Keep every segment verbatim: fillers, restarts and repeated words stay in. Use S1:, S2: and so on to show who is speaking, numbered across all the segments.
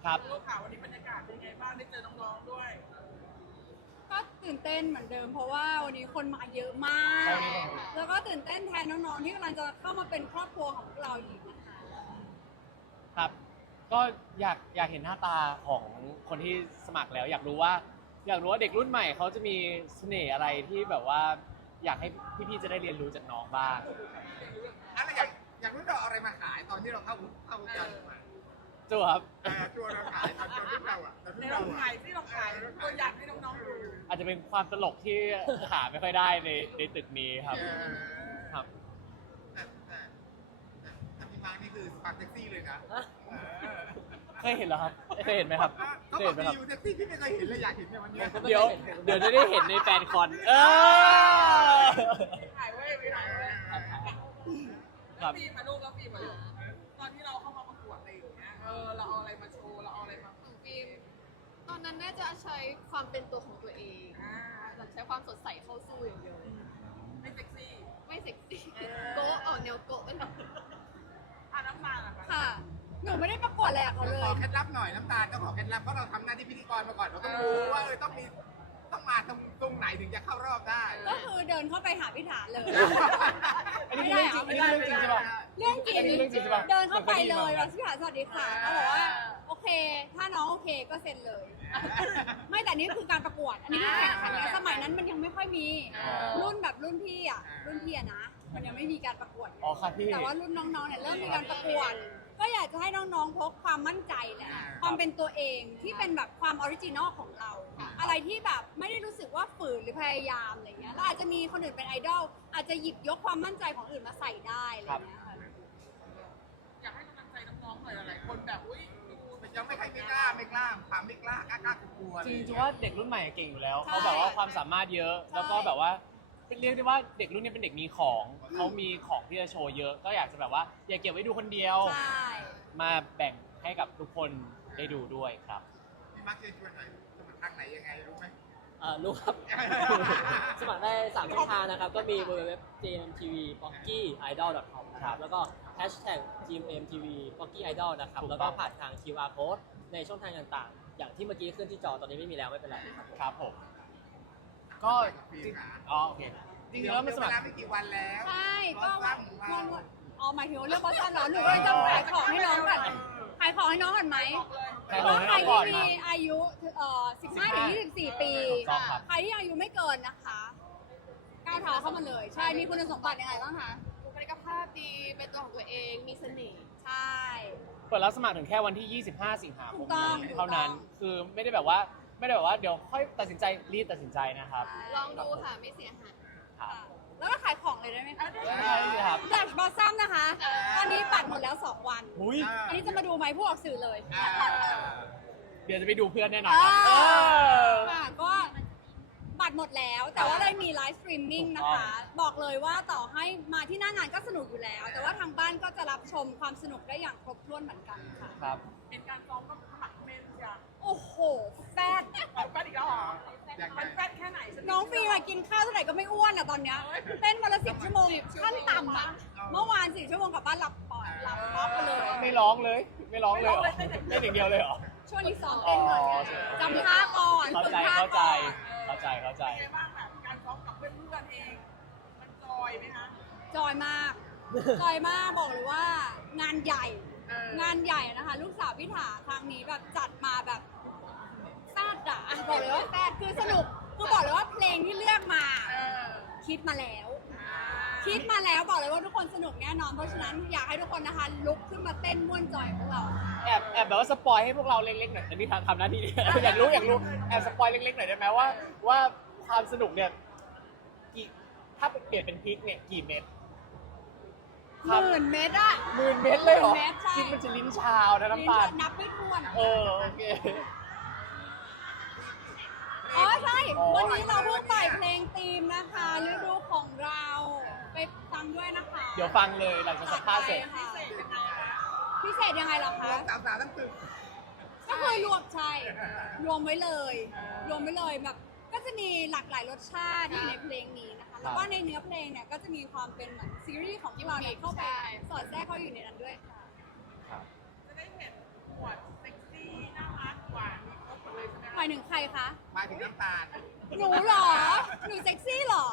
S1: ครับ
S2: ลูกข่าววันนี้บรรยากาศเป็นไงบ้างได้เจอน้องๆด้วย
S3: ก็ตื่นเต้นเหมือนเดิมเพราะว่าวันนี้คนมาเยอะมาก แล้วก็ตื่นเต้นแทนน้องๆที่กำลังจะเข้ามาเป็นครอบครัวของพวกเราอีกนะคะ
S1: ครับก็อยากอยากเห็นหน้าตาของคนที่สมัครแล้ว อยากรู้ว่าอยากรู้ว่าเด็กรุ่นใหม่เขาจะมีเสน่ห์อะไรที่แบบว่าอยากให้พี่ๆจะได้เรียนรู้จากน้องบ้าง
S4: อะไรอย่างอย่างรุ่นเราเอาอะไรมาขายตอนที่เราเข้าเข้าวงการมา
S1: จูครับ
S4: เออตัวเราขายตอนตอนรุ่นเราอ่ะตอนรุ่
S2: ใน
S4: น
S2: เรา
S4: เรา
S2: ขายที่เราขายตัวอย่างให้น้องๆดู
S1: อาจจะเป็นความตลกที่หาไม่ค่อยได้ในในตึกนี้ครับ
S4: เออ
S1: ครับ
S4: แต่แต่แต่แต่พี่มาร์คนี่คือสปาร์เซ็กซี่เลยนะเออ
S1: เคยเห็นเหรอครับเคยเห็นไหมครับ
S4: เขา
S1: เคย
S4: บอ
S1: เห็
S4: ก
S1: นไหมครับ
S4: มีอยู่แท็กซี่พี่ไม่เคยเห็นเลยอยากเห็นในวันเนี้ย
S1: เดี๋ยวเดี๋ยวจะได้เห็นในแฟนคอนเออ
S2: ถ่ายไว้ไม่ถ่ายไว้
S1: ครับ
S2: ปีมาลูกแล้วปีมาลูกตอนที่เราเข้ามาประกวดอะไรอย่างเงี้ยเออเราเอาอะไรมาโชว์เราเอาอะไรมา
S5: ของฟิล์มตอนนั้นน่าจะใช้ความเป็นตัวของตัวเอง
S2: อ่า
S5: แบบใช้ความสดใสเข้าสู้อย่างเดียวเลย
S2: ไม่เซ็กซี่
S5: ไม่เซ็กซี่โกะออกแนวโกะเป็นแบบ
S2: อ่าน้ำตาลอะคะ
S3: ค่ะ หนูไม่ได้ประกวดอะไรกับเขาเล
S4: ขอย เคล็ดลับหน่อยน้ำตาลก็ขอเคล็ดลับเพราะเราทำหน้าที่พิธีกรมาก่อนเราต้องรู้ว่าเออต้องมีต้องมาตรงตรงไหนถึงจะเข้ารอบได้
S3: ก็คือเดินเข้าไปหาพี่ฐานเลย
S1: อันนี้คือเรื่องจริงอันนี้คือเรื่องจริงใช่ป่ะ
S3: เรื่องจริง
S1: อันนี้เรื่องจริงใช่ปะ
S3: เดินเข้าไปเลยแบบพี่ฐานสวัสดีค่ะเขาบอกว่าโอเค ถ้าน้องโอเคก็เซ็นเลย ไม่แต่นี่คือการประกวด อันนี้คือแข่งขันกันสมัยนั้นมันยังไม่ค่อยมี รุ่นแบบรุ่นพี่อ่ะ รุ่นพี่อะนะ มันยังไม่มีการประกวดไง
S1: อ๋อครับพี่
S3: แต่ว่ารุ่นน้องๆเนี่ยเริ่มมีการประกวด ก็อยากจะให้น้องๆพกความมั่นใจแหละ ความเป็นตัวเองที่เป็นแบบความออริจินอลของเรา อะไรที่แบบไม่ได้รู้สึกว่าฝืนหรือพยายามอะไรเงี้ยเราอาจจะมีคนอื่นเป็นไอดอล อาจจะหยิบยกความมั่นใจของอื่นมาใส่ได้อะไรเงี้ยค่ะ
S2: อยากให้กำลังใจน้องๆหน่อยหลายคนแบบอุ้ยดู
S4: ยังไม่ใครไม่กล้าไม่กล้าความไม่กล้ากล้ากล้ากลัวๆ
S1: จริงๆว่าเด็กรุ่นใหม่เก่งอยู่แล้ว
S3: ใช่
S1: เขาแบบว่าความสามารถเยอะ
S3: ใช่
S1: แล้วก็แบบว่าเรียกได้ว่าเด็กรุ่นนี้เป็นเด็กมีของเขามีของที่จะโชว์เยอะ ก็อยากจะแบบว่าอย่าเก็บไว้ดูคนเดียว
S3: ใช่
S1: มาแบ่งให้กับทุกคนได้ดูด้วยครับ
S4: พี่มาร์คเชิญชวนหน่อยสมัครทางไหนยังไงรู้ไหม
S6: เอ่อรู้ครับ สมัครได้สามช่องทางนะครับ ก็มี ดับเบิลยู ดับเบิลยู ดับเบิลยู ดอท จี เอ็ม ที วี พ็อกกี้ ไอดอล ดอท คอม ครับ แล้วก็ แฮชแท็ก จี เอ็ม ที วี พ็อกกี้ ไอดอล นะครับ
S1: ถูกต้อง
S6: แล้วก็ผ่านทาง คิว อาร์ Code ในช่องทางต่างๆ อย่างที่เมื่อกี้ขึ้นที่จอ ตอนนี้ไม่มีแล้วไม่เป็นไรครับผม
S1: ครับผม ก็จริงอ๋อโอเคจริงๆแล้วมันสมัคร
S4: เวลาไม่กี่วันแล้ว
S3: ใช่ก็
S4: วั
S3: วัน
S4: น
S3: วันวันอ๋อหมายถึงว่าเรื่องบอสตันเหรอหนูเลยจะขายของให้น้องก่อนขายของให้น้องก่อนไหม
S1: ขายของให้
S3: ใคร
S1: น้องก่
S3: ที่
S1: อน
S3: มี
S1: นะ
S3: อายุเอ่อสิบห้าถึงยี่สิบสี่ปี
S1: ถูกต้องครับ
S3: ใครที่อายุไม่เกินนะคะก้าวเท้าเข้ามาเลย ใช่ มีคุณสมบัติยังไงบ้างคะ
S5: บุคลิกภาพดี เป็นตัวของตัวเอง มีเสน่ห์
S3: ใช่
S1: เปิดรับสมัครถึงแค่วันที่ ยี่สิบห้า สิงหาค
S3: ถู
S1: ม
S3: กต้อง
S1: นี้เท่านั้น
S3: ถูกต้อง
S1: คือไม่ได้แบบว่าไม่ได้แบบว่าเดี๋ยวค่อยตัดสินใจรีบตัดสินใจนะครับ
S5: ลองดูค่ะ ไม่เสียหาย
S1: ครับ
S3: ค่ะแล้วก็ขายของเลยได้ไหมคะ
S1: ใช่ครับ
S3: แดชบอสซัมนะคะ ตอนนี้ปัดหมดแล้วสองวัน
S1: หุย
S3: อันนี้จะมาดูไหมผู้ออกสื่อเลย
S4: อ่า
S1: เดี๋ยวจะไปดูเพื่อนแน่นอน
S3: อ่า
S1: ครับเออ
S3: ค่ะก็บัตรหมดแล้ว แต่ว่าได้มีไลฟ์สตรีมมิ่งนะคะ บอกเลยว่าต่อให้มาที่หน้างานก็สนุกอยู่แล้ว แต่ว่าทางบ้านก็จะรับชมความสนุกได้อย่างครบถ้วนเหมือนกันค่ะ
S1: ครับ
S2: เป็นการซ้อมก็สมัครเมนจ้ะ
S3: โอ้โหแฟด
S2: มันแฟนอีกแล้วเหรอมันแฟนแค่ไหน
S3: น้องฟีมากินข้าวเท่าไหร่ก็ไม่อ้วนอ่ะตอนเนี้ยเต้นวันละสิบชั่วโมงขั้นต่ำอ่ะเมื่อวานสี่ชั่วโมงกลับบ้านหลับปอดหลับป๊อกไปเลย
S1: ไม่ร้องเลย ไม่ร้องเลยเหรอเล่นอย่างเดียวเลยเหรอ
S3: ช่วงนี้ซ้อมเต้นก่อนไง
S1: อ๋อ
S3: จำท่าก่อน
S1: เข้า
S3: ฝึก
S1: ใจ
S3: ท่า
S1: เข้าใจ
S3: ก่อน
S1: เข้าใจเข้าใจ
S2: เป็นไงบ้างแบบการซ้อมกับเพื่อนๆเอง มันจอยไหมคะ
S3: จอยมากจอยมากบอกเลยว่างานใหญ่
S2: เออ
S3: งานใหญ่นะคะ ลูกสาวพิธาครั้งนี้แบบจัดมาแบบแฟดอะอ่ะบอกเลยว่าแฟดคือสนุกคือบอกเลยว่าเพลงที่เลือกมา
S2: เออ
S3: คิดมาแล้ว
S2: อ่า
S3: คิดมาแล้วบอกเลยว่าทุกคนสนุกแน่นอน เพราะฉะนั้นอยากให้ทุกคนนะคะลุกขึ้นมาเต้นม่วนจอยกับพวกเรา
S1: แอบแอบแบบว่าสปอยให้พวกเราเล็กๆหน่อยอันนี้ทำทำหน้าที่ อยากรู้อยากรู้แอบสปอยเล็กๆหน่อยได้ไหมว่าว่าความสนุกเนี่ยกี่ถ้าเปลี่ยนเป็นพริกเนี่ยกี่เม็ด
S3: หมื่นเมตรอะ
S1: หมื่นเม็ดเลยเหรอ
S3: หมื่นเม็ดใช่
S1: คิดมันจะลิ้นชาวนะน้ำตาล
S3: นับไม่ถ้วน
S1: เออโอเค
S3: อ๋อใช่
S1: อ๋อ
S3: วันนี้เราเพิ่งปล่อยเพลงธีมนะคะฤดูของเรา ไปฟังด้วยนะคะ
S1: เดี๋ยวฟังเลยหลังจากสัมภาษณ์เสร็จ
S3: จัดไปค่ะพิเศษยังไงเหรอ
S4: ร
S3: คะ
S4: วมสาวสาวทั้งตึก
S3: ก็คือรวมใช่ รวมไว้เลย รวมไว้เลยแบบ ก็จะมีหลากหลายรสชาติอยู่ในเพลงนี้นะคะ แล้วก็ในเนื้อเพลงเนี่ยก็จะมีความเป็นเหมือนซีรีส์ของพวกเราเนี่ยเข้าไปสอดแทรกเข้าอยู่ในนั้นด้วยค่ะ
S2: จะได้เห็นหมวดเซ็กซี่น่า
S3: ายถึงใครคะ
S4: มาถึงน้ำตาล
S3: หนูเหรอ หนูเซ็กซี่เหรอ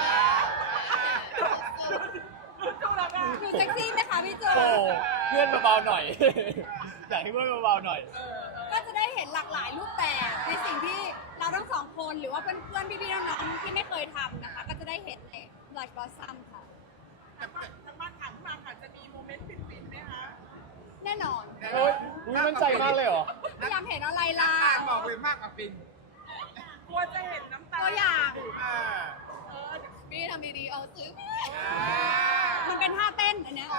S3: หนูเซ็กซี่ไหมคะพี่จู
S1: โอ้เพื่อนเบาๆหน่อย อยากให้เพื่อนเบาๆหน่อย
S3: ก็จะได้เห็นหลากหลายรูปแบบในสิ่งที่เราทั้งสองคนหรือว่าเพื่อนๆพี่ๆน้องๆที่ไม่เคยทำนะคะ ก็จะได้เห็นใน Blush Blossom ค่ะ
S2: ทางบ้านทางบ้านถามมาค่ะจะมีโมเมนต์ฟินๆไหมคะ
S3: แน่นอน
S1: โอ้ยอุ๊ยมั่นใจมากเลยเหรอ
S3: อยากเห็นอะไรล่ะ
S4: น้ำตาลบอกเลยมากกว่าฟิน
S2: กลัวจะเห็นน้ำตา
S3: ตัวอย่าง
S4: เออ
S2: เออ
S5: มีทำดีๆเอาซื้อ
S3: มันเป็นท่าเต้นอันเนี้ย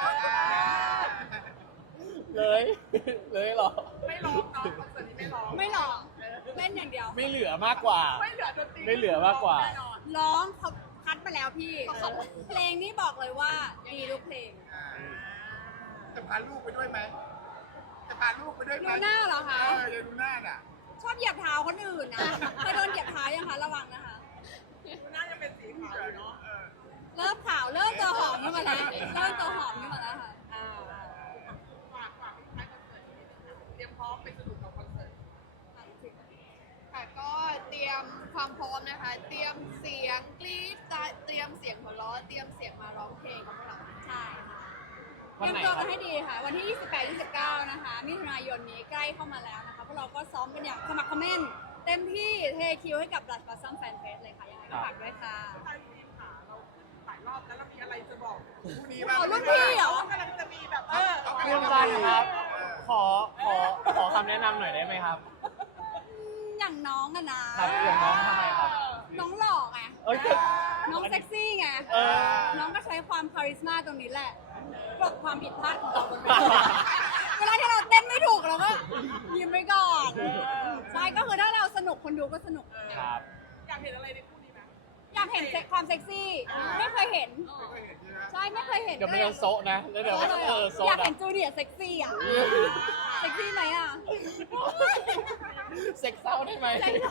S1: เลย เลยเหรอ
S2: ไม่ร้องเนาะคอนเสิร์ตนี้ไม่ร้อง
S3: ไม่หรอกเล่นอย่างเดียว
S1: ไม่เหลือมากกว่า
S2: ไม่เหลือดนตรี
S1: ไม่เหลือมากกว่า
S2: แน่นอน
S3: ร้องเขาคัดมาแล้วพี่ เพลงนี้บอกเลยว่าดีทุกเพลง
S4: จะพาลูกไปด้วยไหมจะพาลูกไปด้วยไหม
S3: ดูหน้าเหรอคะ
S4: เอออย่าดูหน้าน่ะ
S3: ชอบเหยียบเท้าคนอื่นนะเคยโดนเหยียบเท้ายังคะระวังนะคะ
S2: น่าจะเป็นสีขาวอยู่เนาะ
S3: เริ่มขาวเริ่มตัวหอมขึ้นมาแล้วเริ่มตัวหอมขึ้นมาแล้วค่ะ
S2: อ่าฝากฝากพี่ท้ายคอนเสิร์ตนี้นิดนึงค่ะเตรียมพร้อมไปสนุกกับคอนเสิร์ต
S5: ค่ะก็เตรียมความพร้อมนะคะ เตรียมเสียงกรี๊ดเตรียมเสียงหัวเราะเตรียมเสียงมาร้องเพลงกับพวกเรา
S3: ใช่ค่ะเต
S1: วัน
S3: รียม
S1: ไหน
S3: ตัว
S1: ครั
S3: กับ นให้ดีค่ะ วันที่ ยี่สิบแปด ยี่สิบเก้า นะคะมิถุนายนนี้ใกล้เข้ามาแล้วนะคะพวกเราก็ซ้อมกันอย่างขมักเขม้นเต็มที่เทคิวให้กับ Blush Blossom Fan Fest เลยค่ะยังไงก็ฝากด้วยค่ะ
S2: ใช่พี่ค่ะเราขึ้นหลายรอบแล้วเรามีอะไรจะบอก
S4: คู่นี้บ้าง
S3: เอารุ่นพี่เหรอ
S2: กำลังจะมีแบบเออ
S1: เรื่องการครับ ขอ ขอ ขอคำแนะนำหน่อยได้ไหมครับ
S3: อย่างน้องอะนะครับ
S1: อย่างน้องทำไมครับ
S3: น้องหล่อไง
S1: เอ้ย
S3: น้องเซ็กซี่ไง
S1: เออ
S3: น้องก็ใช้ความคาริสมาตรงนี้แหละกลบความผิดพลาดของเราบนเวทีเวลาที่เราเต้นไม่ถูกเราก็ยิ้มไปก่อนใช่ก็คือถ้าเราสนุกคนดูก็สนุก
S1: ครับ
S2: อยากเห็นอะไรในคู่นี้ไหม
S3: อยากเห็นเซ็กความเซ็กซี่ ไม่เคยเห็น
S4: ไม่เคยเห็นใช่ไหม
S3: ใช่ไม่เคยเห็น
S1: เดี๋ยวมันจะโซะนะ แล้วเดี๋ยวมันจะเออโซะ
S3: อยาก
S1: นะ
S3: เห็นจูเนียร์เซ็กซี่อ่ะเซ็กซี่ไหมอ่ะ
S1: เซ็กเศร้าได้ไหม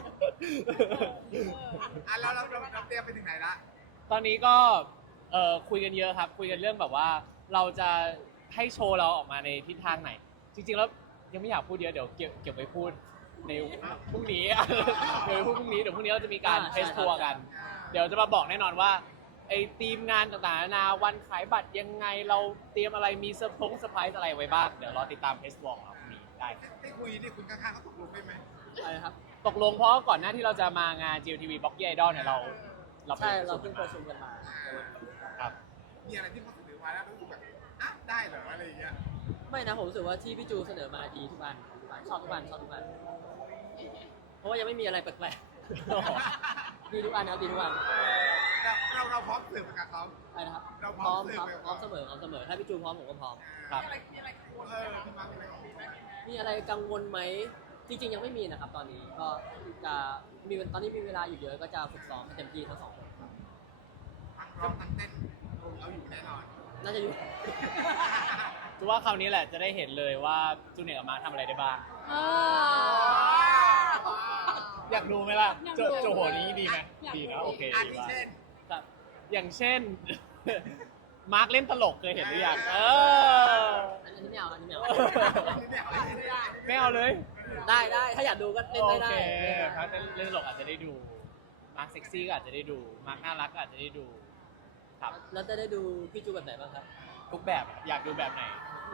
S4: อ่ะเราเราเราเราเตรียมไปถึงไหนละ
S1: ตอนนี้ก็เอ่อคุยกันเยอะครับ คุยกันเรื่องแบบว่า เราจะให้โชว์เราออกมาในทิศทางไหน จริงๆแล้วยังไม่อยากพูดเยอะเดี๋ยวเก็บเก็บไว้พูดในพรุ่งนี้ เดี๋ยวไว้พูดพรุ่งนี้เดี๋ยวพรุ่งนี้เราจะมีการ
S6: อ่า
S1: เทส
S6: ใช่
S1: ทัวร์
S6: ครับ
S1: กัน เดี๋ยวจะมาบอกแน่นอนว่าไอ้ทีมงานต่างๆนานาวันขายบัตรยังไงเราเตรียมอะไรมีเซอร์พงเซอร์ไพรส์อะไรไว้บ้างเดี๋ยวรอติดตามเทสทัวร์ของเราพรุ่งนี้ได้
S4: ที่คุยนี่คุณข้างๆเขาตกลงได้ไหม
S6: อะไรนะครับ
S1: ตกลงเพราะก่อนหน้าที่เราจะมางาน จี เอ็ม ที วี Blocky Idol เนี่ยเราเราไป
S6: ใช่
S1: ประ
S6: เรา
S1: ชุ
S6: เพิ่
S1: ม
S6: ง
S1: กัน
S6: ประชุมกันมา
S1: ครับ
S4: มีอะไรที่เขาเสนอมาแล้วรู้สึกแบบอ่ะได้เหรออะไรอย่างเงี้ย
S6: ไม่นะผมรู้สึกว่าที่พี่จูเสนอมาดีทุกวันชอบทุกวันชอบทุกวันเพราะว่ายังไม่มีอะไรแปลกๆดีทุกวันนะดีทุกวัน
S4: เราเราเราพร้อมเสิร์ฟกับเขา
S6: อะไรนะครับ
S4: เรา
S6: พ
S4: พร้
S6: ร้
S4: อ
S6: อ
S4: ม
S6: ม
S4: เสิ
S6: ค
S4: ร์
S6: รับ
S4: ฟ
S6: พร้อมเสมอพร้อมเสมอถ้าพี่จูพร้อมผมก็พร้อม
S1: ครับ
S2: มีอะไรมีอะไรกังวล
S4: เอ
S2: ไหม
S4: อ
S2: คะ
S4: ที่มาที่ไปของ
S2: มีไหมมีไหม
S6: มีอะไรกังวลไหมจริงๆยังไม่มีนะครับ ตอนนี้ก็จะมีตอนนี้มีเวลาอยู่เยอะก็จะฝึกซ้อมให้เต็มที่ทั้งสองคนครับ
S4: ทั้งร้องทั้งเต้นเราอยู่แน่นอน
S6: น่าจะอยู่
S1: ถือว่าคราวนี้แหละจะได้เห็นเลยว่าจูเนียร์กับมาร์คทำอะไรได้บ้าง
S3: เออ
S1: อยากดูไหมล่ะ
S3: อยาก
S1: โจ
S3: ดู
S1: โจโหนี้ดีไหม
S3: อยากดู
S1: ดีนะโอเค
S4: อัน
S1: ดี
S4: ที่
S1: มาก
S4: เช่น
S1: ครับอย่างเช่น มาร์คเล่นตลกเคยเห็นหรือยังเออ
S6: อันนี้ไม่เอาอันนี้ไม่เอา
S1: ไม่เอาเลย
S6: ได้ได้ถ้าอยากดูก็เล่น
S1: โอ
S6: ได้
S1: เค
S6: ได้
S1: มาร์คเล่นตลกอาจจะได้ดู มาร์คเซ็กซี่ก็อาจจะได้ดู มาร์คน่ารักก็อาจจะได้ดู ครับ
S6: แล้วจะได้ดูพี่จูแบบไหนบ้างครับ
S1: ทุกแบบอยากดูแบบไหน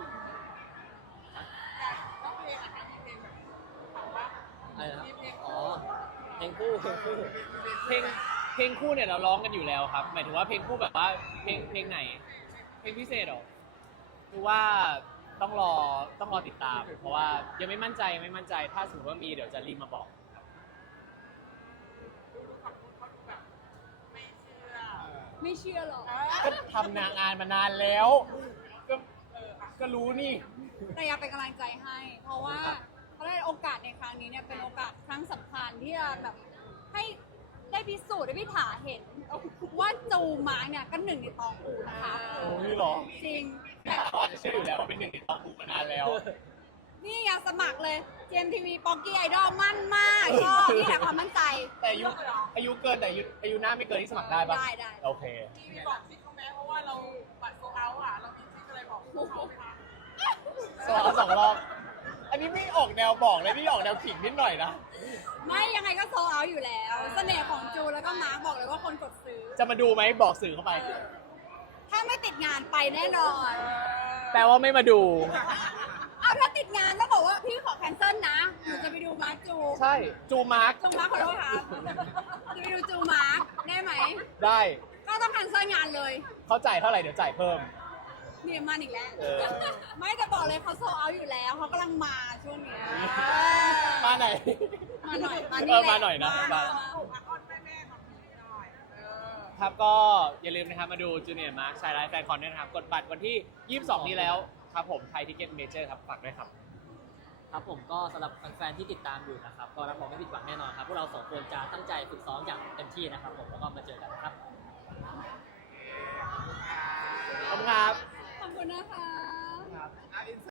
S2: ต้องเพลงอ่ะคะมีเพลงแบบถามว่า
S6: อะไรนะครับอ๋อเพลงคู่เพลงคู่
S1: เพลงเพลงคู่เนี่ยเราร้องกันอยู่แล้วครับ หมายถึงว่าเพลงคู่แบบว่าเพลงเพลงไหน เพลงพิเศษเหรอคือว่าต้องรอต้องรอติดตาม เพราะว่ายังไม่มั่นใจไม่มั่นใจ ถ้าสมมติว่ามีเดี๋ยวจะรีบมาบอก
S2: ดูดูฝั่งนู้นเขาดูแบบไม่เชื่อ
S3: ไม่เชื่อหรอก
S1: ก็ทำนางงานมานานแล้ว ก็ก็รู้นี่
S3: แต่อยากเป็นกำลังใจให้ เพราะว่าเขาได้โอกาสในครั้งนี้เนี่ยเป็นโอกาสครั้งสำคัญที่จะแบบให้ได้พิสูจน์ให้พี่ถาเห็น ว่าจูมาร์กเนี่ยก็หนึ่งในตองอูนะคะ
S1: โอ้ยเหรอ
S3: จริง
S1: เขาอาจจะเชื่ออยู่แล้วว่าเป็นหนึ่งในตองอูมานานแล้ว
S3: นี่อยากสมัครเลย เจมทีวีป๊อกกี้ไอดอลมั่นมากชอบนี่แหละความมั่นใจ
S1: แต่อายุอายุเกินแต่อายุอายุหน้าไม่เกินที่สมัครได้ปะ
S3: ได้ได้
S1: โอเค
S2: มีบอกซิกเขาแม้เพราะว่าเราบัตรโซเอาท์อ่ะเรามีซิกอะไรบอกเขาไหมคะ
S1: สองสองรอบไออันนี้ไม่ออกแนวบอกเลยนี่ออกแนวขิงนิดหน่อยนะ
S3: ไม่ยังไงก็โซเอาอยู่แล้ว เสน่ห์ของจูแล้วก็มาร์คบอกเลยว่าคนกดซื้อ
S1: จะมาดูไหมบอกสื่อเข้าไป
S3: ถ้าไม่ติดงานไปแน่นอน
S1: แปลว่าไม่มาดู
S3: เอาถ้าติดงานต้องบอกว่าพี่ขอแคนเซิลนะหนูจะไปดูมาร์คจู
S1: ใช่ จูมาร์ก
S3: จูมาร์คขอโทษค่ะจะไปดูจูมาร์คได้ไหม
S1: ได้
S3: ก็ต้องแคนเซิลงานเลย
S1: เขาจ่ายเท่าไหร่เดี๋ยวจ่ายเพิ่ม
S3: นี่มันอีกแล้ว
S1: เออ
S3: ไม่จะบอกเลยเขาโซเอาอยู่แล้วเขากำลังมาช่วงเนี้ย
S1: มาไหน
S3: มาหน่อยมา
S1: เอ
S3: นี่
S1: อ
S3: แหละ
S1: มาหน่อยนะ
S3: มา
S1: มา
S3: มา
S2: ถูกอ่ะอ้อนแม่แม่ๆหน่อยหน่อยเออ
S1: ครับก็อย่าลืมนะครับมาดูจูเนียร์มาร์คชายไลฟ์แฟนคอนด้วยนะครับ กดบัตรวันที่ ยี่สิบสอง นี้แล้วครับผมไทยทิเก็ตเมเจอร์ครับฝากด้วยครับ
S6: ครับผมก็สำหรับแฟนๆที่ติดตามอยู่นะครับก็รับรองไม่ผิดหวังแน่นอนครับพวกเราสองคนจะตั้งใจฝึกซ้อมอย่างเต็มที่นะครับผมแล้วก็มาเจอกันครับ